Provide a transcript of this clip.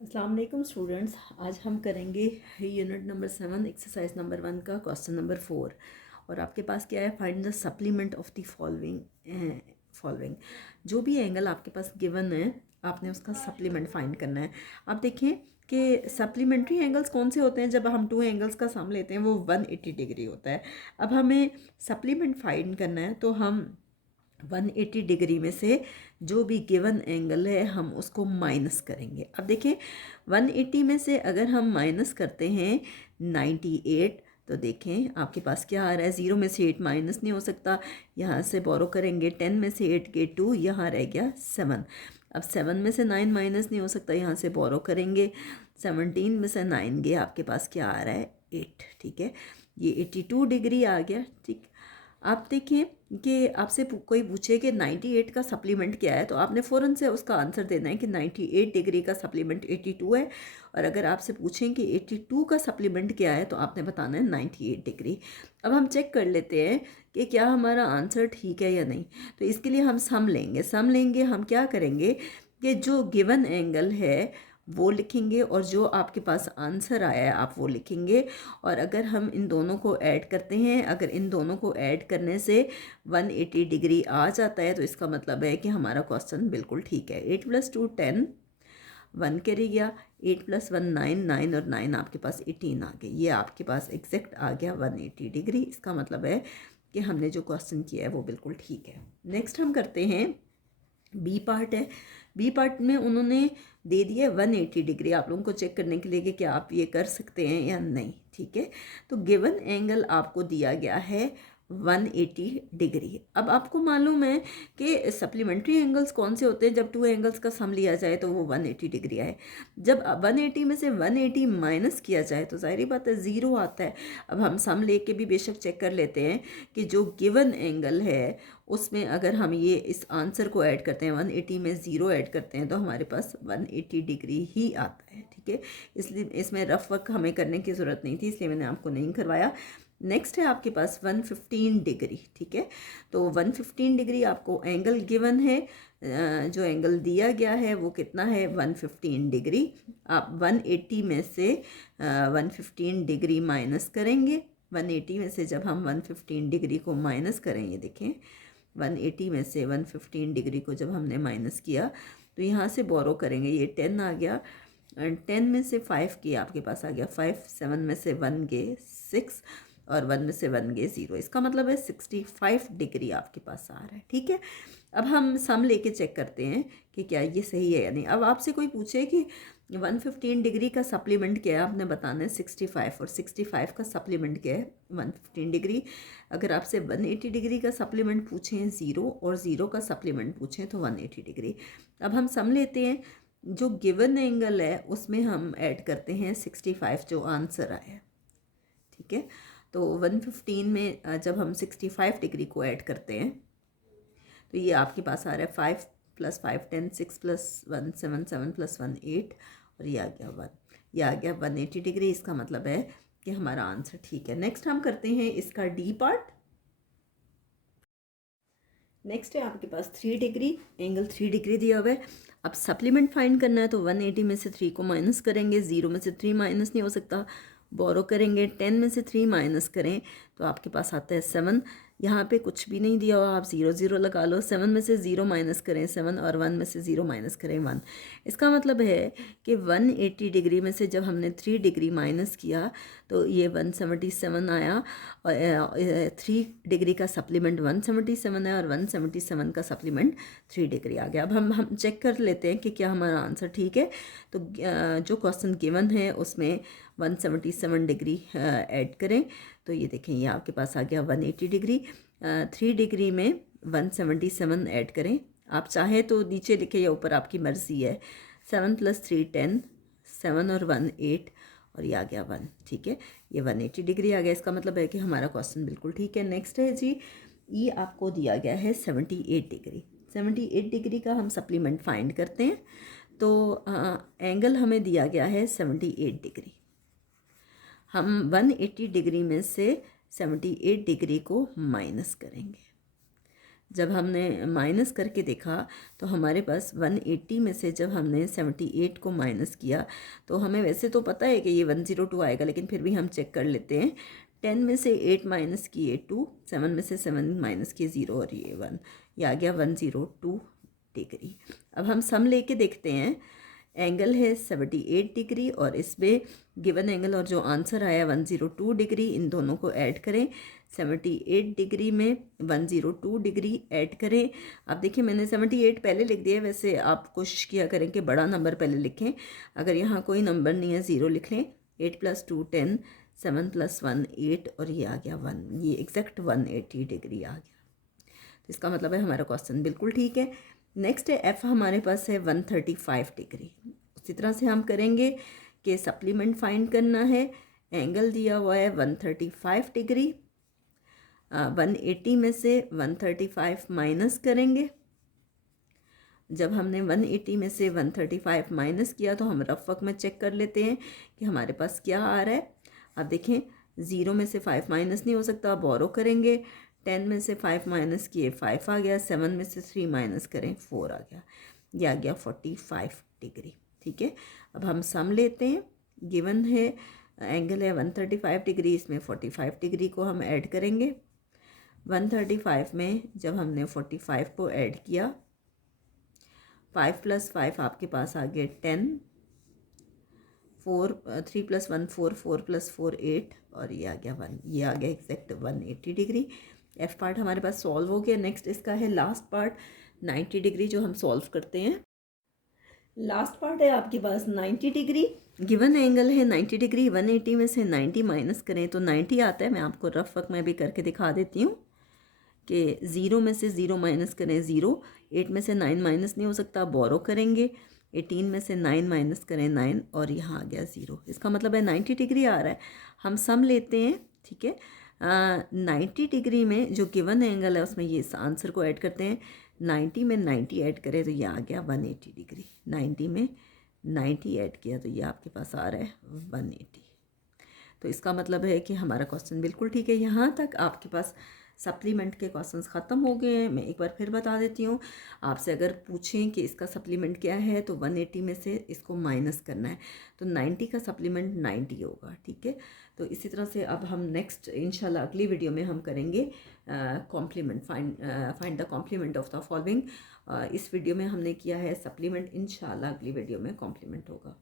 अस्सलाम वालेकुम स्टूडेंट्स। आज हम करेंगे यूनिट नंबर 7 एक्सरसाइज नंबर 1 का क्वेश्चन नंबर 4। और आपके पास क्या है, find the supplement of the following. जो भी एंगल आपके पास गिवन है आपने उसका सप्लीमेंट फाइंड करना है। आप देखें कि सप्लीमेंट्री एंगल्स कौन से होते हैं। जब हम टू एंगल्स का सम लेते हैं वो 180 डिग्री होता है। अब हमें सप्लीमेंट फाइंड करना है तो हम 180 डिग्री में से जो भी गिवन एंगल है हम उसको माइनस करेंगे। अब देखें 180 में से अगर हम माइनस करते हैं 98, तो देखें आपके पास क्या आ रहा है। 0 में से 8 माइनस नहीं हो सकता, यहाँ से बोरो करेंगे। 10 में से 8 के 2, यहाँ रह गया 7। अब 7 में से 9 माइनस नहीं हो सकता, यहाँ से बोरो करेंगे। 17 में से 9 गए, आपके पास क्या आ रहा है 8। ठीक है, ये 82 डिग्री आ गया। ठीक, आप देखें कि आपसे कोई पूछे कि 98 का सप्लीमेंट क्या है तो आपने फ़ौरन से उसका आंसर देना है कि 98 डिग्री का सप्लीमेंट 82 है। और अगर आपसे पूछें कि 82 का सप्लीमेंट क्या है तो आपने बताना है 98 डिग्री। अब हम चेक कर लेते हैं कि क्या हमारा आंसर ठीक है या नहीं। तो इसके लिए हम सम लेंगे। हम क्या करेंगे कि जो गिवन एंगल है वो लिखेंगे और जो आपके पास आंसर आया है आप वो लिखेंगे। और अगर हम इन दोनों को ऐड करते हैं, अगर इन दोनों को ऐड करने से 180 डिग्री आ जाता है तो इसका मतलब है कि हमारा क्वेश्चन बिल्कुल ठीक है। 8 + 2 10, 1 कैरी गया। 8 + 1 9, 9 और 9 आपके पास 18 आ गए। ये आपके पास एग्जैक्ट आ गया 180 डिग्री। इसका मतलब है कि हमने जो क्वेश्चन किया है वो बिल्कुल ठीक है। नेक्स्ट हम करते हैं बी पार्ट है। बी पार्ट में उन्होंने दे दिया 180 डिग्री आप लोगों को चेक करने के लिए कि क्या आप ये कर सकते हैं या नहीं। ठीक है, तो गिवन एंगल आपको दिया गया है 180 डिग्री। अब आपको मालूम है कि सप्लीमेंट्री एंगल्स कौन से होते हैं। जब टू एंगल्स का सम लिया जाए तो वो 180 डिग्री आए। जब 180 में से 180 माइनस किया जाए तो जाहिर बात है 0 आता है। अब हम सम लेके भी बेशक चेक कर लेते हैं कि जो गिवन एंगल है उसमें अगर हम ये इस आंसर को ऐड करते हैं 180 में 0 ऐड करते हैं तो हमारे पास 180 डिग्री ही आता है। ठीक है, इसलिए इसमें रफ वर्क हमें करने की ज़रूरत नहीं थी, इसलिए मैंने आपको नहीं करवाया। नेक्स्ट है आपके पास 115 डिग्री। ठीक है, तो 115 डिग्री आपको एंगल गिवन है। जो एंगल दिया गया है वो कितना है 115 डिग्री। आप 180 में से 115 डिग्री माइनस करेंगे। 180 में से जब हम 115 डिग्री को माइनस करें, ये देखें 180 में से 115 डिग्री को जब हमने माइनस किया तो यहाँ से बोरो करेंगे। ये 10 आ गया। 10 में से 5 किया, आपके पास आ गया 5। 7 में से 1 गए 6 और 1 में से 1 गए 0। इसका मतलब है 65 डिग्री आपके पास आ रहा है। ठीक है, अब हम सम लेके चेक करते हैं कि क्या ये सही है या नहीं। अब आपसे कोई पूछे कि 115 डिग्री का सप्लीमेंट क्या है, आपने बताना है 65 और 65 का सप्लीमेंट क्या है 115 डिग्री। अगर आपसे 180 डिग्री का सप्लीमेंट पूछें 0 और 0 का सप्लीमेंट पूछें तो 180 डिग्री। अब हम सम लेते हैं, जो गिवन एंगल है उसमें हम ऐड करते हैं 65 जो आंसर आया। ठीक है, तो 115 में जब हम 65 डिग्री को ऐड करते हैं तो ये आपके पास आ रहा है 5 + 5 10, 6 + 1 7, 7 + 1 8 और ये आ गया 1। ये आ गया 180 डिग्री। इसका मतलब है कि हमारा आंसर ठीक है। नेक्स्ट हम करते हैं इसका डी पार्ट। नेक्स्ट है आपके पास 3 डिग्री, एंगल 3 डिग्री दिया हुआ है। अब सप्लीमेंट फाइंड करना है तो 180 में से 3 को माइनस करेंगे। 0 में से 3 माइनस नहीं हो सकता, बोरो करेंगे। 10 में से 3 माइनस करें तो आपके पास आता है 7। यहाँ पे कुछ भी नहीं दिया हुआ, आप 0 0 लगा लो। 7 में से 0 माइनस करें 7 और 1 में से 0 माइनस करें 1। इसका मतलब है कि 180 डिग्री में से जब हमने 3 डिग्री माइनस किया तो ये 177 आया। और 3 डिग्री का सप्लीमेंट 177 है और 177 का सप्लीमेंट 3 डिग्री आ गया। अब हम चेक कर लेते हैं कि क्या हमारा आंसर ठीक है। तो जो क्वेश्चन गिवन है उसमें 177 डिग्री ऐड करें तो ये देखें ये आपके पास आ गया 180 डिग्री। 3 डिग्री में 177 ऐड करें। आप चाहें तो नीचे लिखे या ऊपर, आपकी मर्ज़ी है। 7 + 3 10, 7 और 1 8 और ये आ गया 1। ठीक है, ये 180 डिग्री आ गया। इसका मतलब है कि हमारा क्वेश्चन बिल्कुल ठीक है। नेक्स्ट है जी, ये आपको दिया गया है 78 डिग्री। 78 डिग्री का हम सप्लीमेंट फाइंड करते हैं। तो एंगल हमें दिया गया है 78 डिग्री। हम 180 डिग्री में से 78 डिग्री को माइनस करेंगे। जब हमने माइनस करके देखा तो हमारे पास 180 में से जब हमने 78 को माइनस किया तो हमें वैसे तो पता है कि ये 102 आएगा, लेकिन फिर भी हम चेक कर लेते हैं। 10 में से 8 माइनस किए 2, 7 में से 7 माइनस किए 0 और ये 1, ये आ गया 102 डिग्री। अब हम सम लेके देखते हैं। एंगल है 78 डिग्री और इसमें गिवन एंगल और जो आंसर आया 102 डिग्री, इन दोनों को ऐड करें। 78 डिग्री में 102 डिग्री ऐड करें। अब देखिए मैंने 78 पहले लिख दिया, वैसे आप कोशिश किया करें कि बड़ा नंबर पहले लिखें। अगर यहाँ कोई नंबर नहीं है 0 लिख लें। 8 + 2 10, 7 + 1 8 और ये आ गया 1, ये एग्जैक्ट 180 डिग्री आ गया। तो इसका मतलब है हमारा क्वेश्चन बिल्कुल ठीक है। नेक्स्ट है एफ़, हमारे पास है 135 डिग्री। उसी तरह से हम करेंगे कि सप्लीमेंट फाइंड करना है। एंगल दिया हुआ है 135 डिग्री। 180 में से 135 माइनस करेंगे। जब हमने 180 में से 135 माइनस किया तो हम रफ वर्क में चेक कर लेते हैं कि हमारे पास क्या आ रहा है। अब देखें 0 में से 5 माइनस नहीं हो सकता, बोरो करेंगे। 10 में से 5 माइनस किए 5 आ गया। 7 में से 3 माइनस करें 4 आ गया। ये आ गया 45 डिग्री। ठीक है, अब हम सम लेते हैं। गिवन है एंगल है 135 डिग्री, इसमें 45 डिग्री को हम ऐड करेंगे। 135 में जब हमने 45 को ऐड किया, 5 + 5 आपके पास आ गया 10, 3 + 1 4, 4 + 4 8 और ये आ गया 1, ये आ गया एग्जैक्ट 180 डिग्री। एफ पार्ट हमारे पास सॉल्व हो गया। नेक्स्ट इसका है लास्ट पार्ट 90 डिग्री, जो हम सॉल्व करते हैं। लास्ट पार्ट है आपके पास 90 डिग्री। गिवन एंगल है 90 डिग्री। 180 में से 90 माइनस करें तो 90 आता है। मैं आपको रफ वर्क में भी करके दिखा देती हूँ कि 0 में से 0 माइनस करें 0, 8 में से 9 माइनस नहीं हो सकता, बोरो करेंगे। 18 में से 9 माइनस करें 9 और यहाँ आ गया 0। इसका मतलब है 90 डिग्री आ रहा है। हम सम लेते हैं। ठीक है, 90 डिग्री में जो गिवन एंगल है उसमें ये आंसर को ऐड करते हैं। 90 में 90 ऐड करें तो ये आ गया 180 डिग्री। 90 में 90 ऐड किया तो ये आपके पास आ रहा है 180। तो इसका मतलब है कि हमारा क्वेश्चन बिल्कुल ठीक है। यहाँ तक आपके पास सप्लीमेंट के क्वेश्चंस ख़त्म हो गए हैं। मैं एक बार फिर बता देती हूँ। आपसे अगर पूछें कि इसका सप्लीमेंट क्या है तो 180 में से इसको माइनस करना है, तो 90 का सप्लीमेंट 90 होगा। ठीक है, तो इसी तरह से अब हम नेक्स्ट इंशाल्लाह अगली वीडियो में हम करेंगे complement, find the complement of the following. इस वीडियो में हमने किया है सप्लीमेंट, इंशाल्लाह अगली वीडियो में कॉम्प्लीमेंट होगा।